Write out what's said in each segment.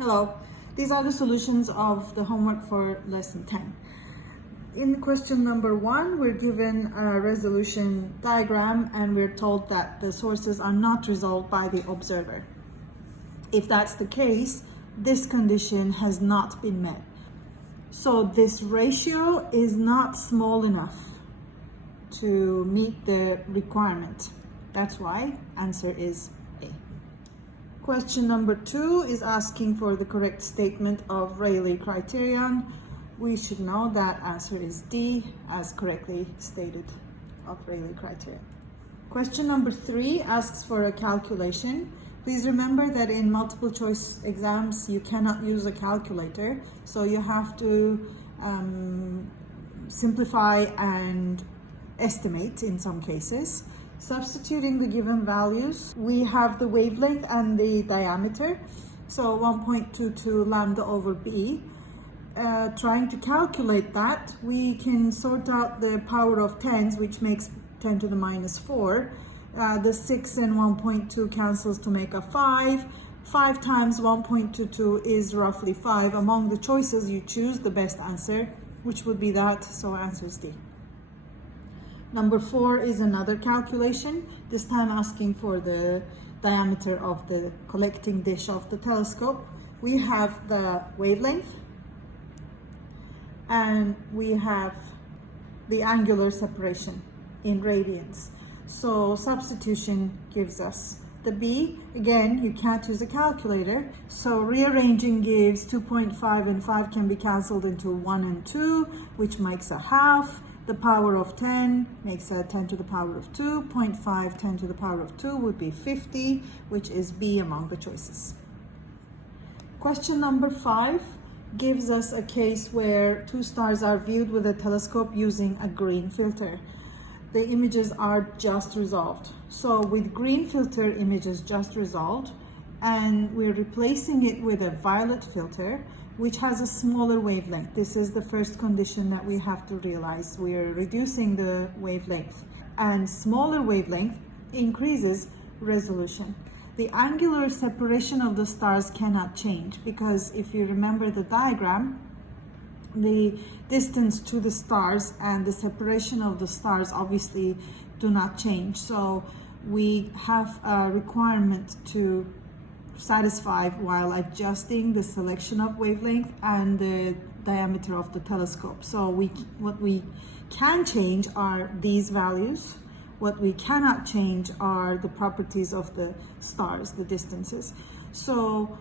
Hello, these are the solutions of the homework for lesson 10. In question number 1, we're given a resolution diagram and we're told that the sources are not resolved by the observer. If that's the case, this condition has not been met. So this ratio is not small enough to meet the requirement. That's why answer is A. Question number 2 is asking for the correct statement of Rayleigh criterion. We should know that answer is D, as correctly stated, of Rayleigh criterion. Question number 3 asks for a calculation. Please remember that in multiple choice exams you cannot use a calculator, so you have to simplify and estimate in some cases. Substituting the given values, we have the wavelength and the diameter, so 1.22 lambda over b. Trying to calculate that, we can sort out the power of 10s, which makes 10 to the minus 4. The 6 and 1.2 cancels to make a 5. 5 times 1.22 is roughly 5. Among the choices, you choose the best answer, which would be that, so answer is D. Number 4 is another calculation, this time asking for the diameter of the collecting dish of the telescope. We have the wavelength and we have the angular separation in radians. So substitution gives us the B. Again, you can't use a calculator, so rearranging gives 2.5 and 5 can be cancelled into 1 and 2, which makes a half. The power of 10 makes a 10 to the power of 2. 0.5 10 to the power of 2 would be 50, which is B among the choices. Question number 5 gives us a case where two stars are viewed with a telescope using a green filter. The images are just resolved. So with green filter images just resolved, and we're replacing it with a violet filter, which has a smaller wavelength. This is the first condition that we have to realize. We're reducing the wavelength, and smaller wavelength increases resolution. The angular separation of the stars cannot change, because if you remember the diagram, the distance to the stars and the separation of the stars obviously do not change. So we have a requirement to satisfy while adjusting the selection of wavelength and the diameter of the telescope. So what we can change are these values. What we cannot change are the properties of the stars, the distances. So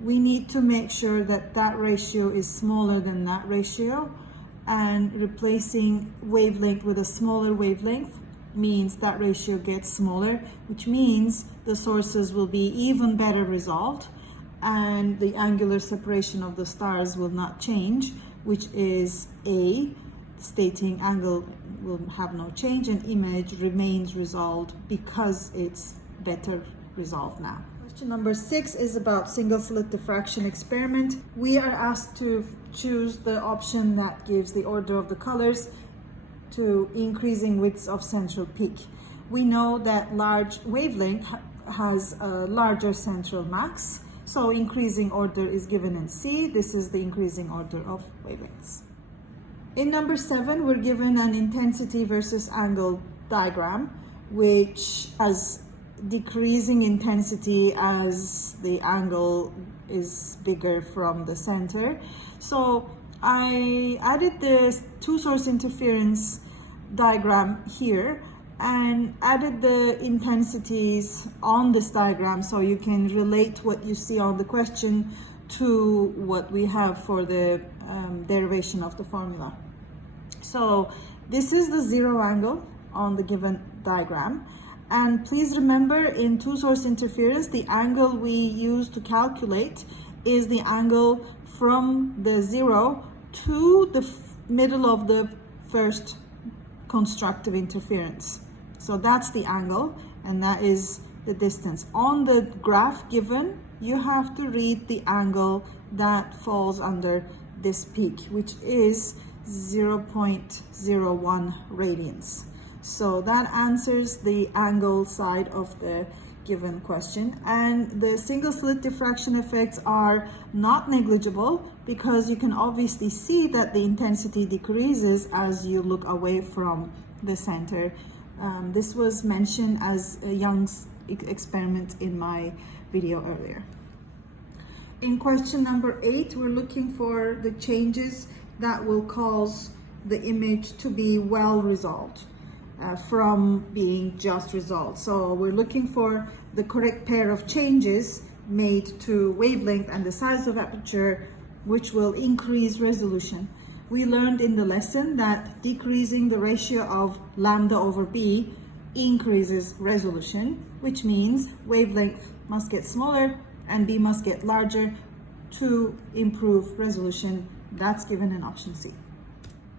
we need to make sure that that ratio is smaller than that ratio, and replacing wavelength with a smaller wavelength means that ratio gets smaller, which means the sources will be even better resolved and the angular separation of the stars will not change, which is A, stating angle will have no change and image remains resolved because it's better resolved now. Question number 6 is about single slit diffraction experiment. We are asked to choose the option that gives the order of the colors to increasing widths of central peak. We know that large wavelength has a larger central max, so increasing order is given in C. This is the increasing order of wavelengths. In number 7, we're given an intensity versus angle diagram, which has decreasing intensity as the angle is bigger from the center. So I added the two source interference diagram here and added the intensities on this diagram so you can relate what you see on the question to what we have for the derivation of the formula. So this is the zero angle on the given diagram. And please remember, in two source interference, the angle we use to calculate is the angle from the zero to the middle of the first constructive interference. So that's the angle, and that is the distance. On the graph given, you have to read the angle that falls under this peak, which is 0.01 radians. So that answers the angle side of the given question, and the single slit diffraction effects are not negligible because you can obviously see that the intensity decreases as you look away from the center. This was mentioned as a Young's experiment in my video earlier. In question number 8, we're looking for the changes that will cause the image to be well resolved from being just resolved. So we're looking for the correct pair of changes made to wavelength and the size of aperture, which will increase resolution. We learned in the lesson that decreasing the ratio of lambda over b increases resolution, which means wavelength must get smaller and b must get larger to improve resolution. That's given in option C.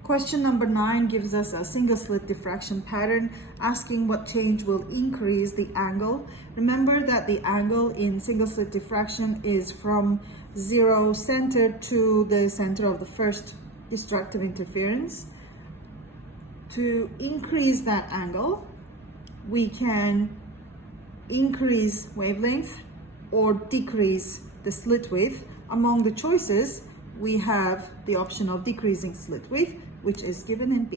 Question number 9 gives us a single slit diffraction pattern asking what change will increase the angle. Remember that the angle in single slit diffraction is from 0 center to the center of the first destructive interference. To increase that angle, we can increase wavelength or decrease the slit width. Among the choices, we have the option of decreasing slit width, which is given in B.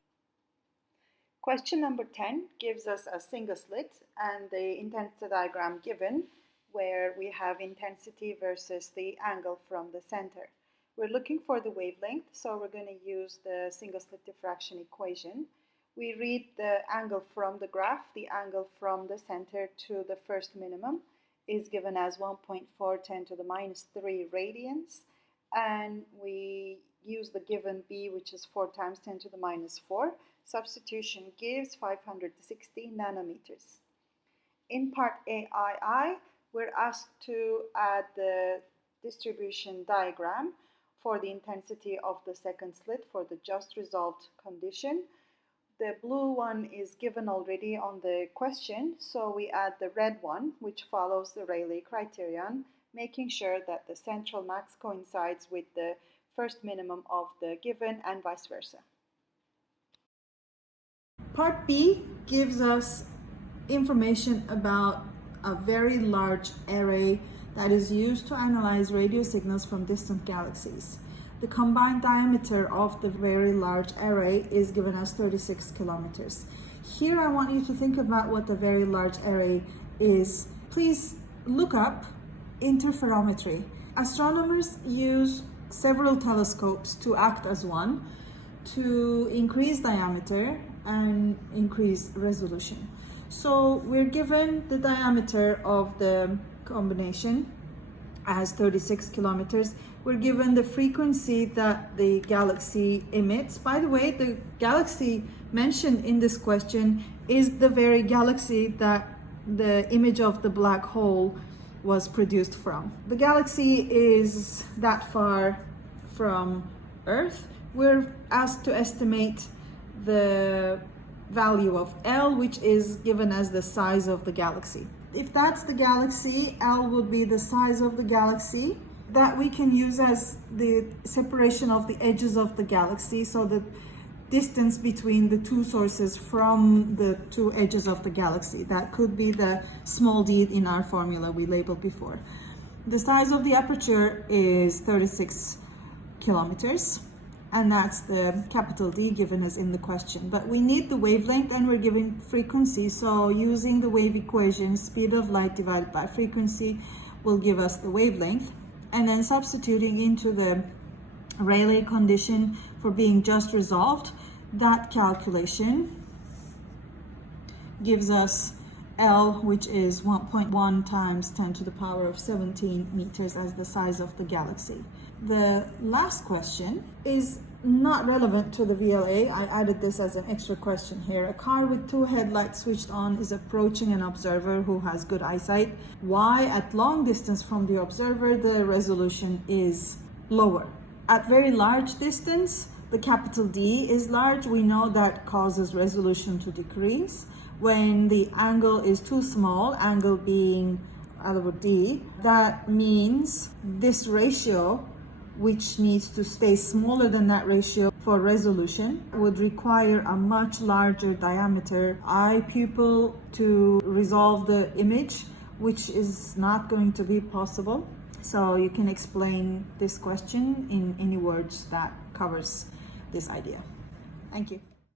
Question number 10 gives us a single slit and the intensity diagram given where we have intensity versus the angle from the center. We're looking for the wavelength, so we're going to use the single slit diffraction equation. We read the angle from the graph. The angle from the center to the first minimum is given as 1.410 to the minus 3 radians, and we use the given B, which is 4 times 10 to the minus 4. Substitution gives 560 nanometers. In part AII, we're asked to add the distribution diagram for the intensity of the second slit for the just resolved condition. The blue one is given already on the question, so we add the red one, which follows the Rayleigh criterion, making sure that the central max coincides with the first minimum of the given and vice versa. Part B gives us information about a very large array that is used to analyze radio signals from distant galaxies. The combined diameter of the very large array is given as 36 kilometers. Here I want you to think about what the very large array is. Please look up interferometry. Astronomers use several telescopes to act as one to increase diameter and increase resolution. So we're given the diameter of the combination as 36 kilometers. We're given the frequency that the galaxy emits. By the way, the galaxy mentioned in this question is the very galaxy that the image of the black hole was produced from. The galaxy is that far from Earth. We're asked to estimate the value of L, which is given as the size of the galaxy. If that's the galaxy, L would be the size of the galaxy that we can use as the separation of the edges of the galaxy, so the distance between the two sources from the two edges of the galaxy. That could be the small d in our formula we labeled before. The size of the aperture is 36 kilometers, and that's the capital D given as in the question. But we need the wavelength and we're given frequency, so using the wave equation, speed of light divided by frequency will give us the wavelength. And then substituting into the Rayleigh condition for being just resolved, that calculation gives us L, which is 1.1 times 10 to the power of 17 meters as the size of the galaxy. The last question is not relevant to the VLA. I added this as an extra question here. A car with two headlights switched on is approaching an observer who has good eyesight. Why at long distance from the observer the resolution is lower? At very large distance, the capital D is large. We know that causes resolution to decrease. When the angle is too small, angle being L over D, that means this ratio, which needs to stay smaller than that ratio for resolution, would require a much larger diameter eye pupil to resolve the image, which is not going to be possible. So you can explain this question in any words that covers this idea. Thank you.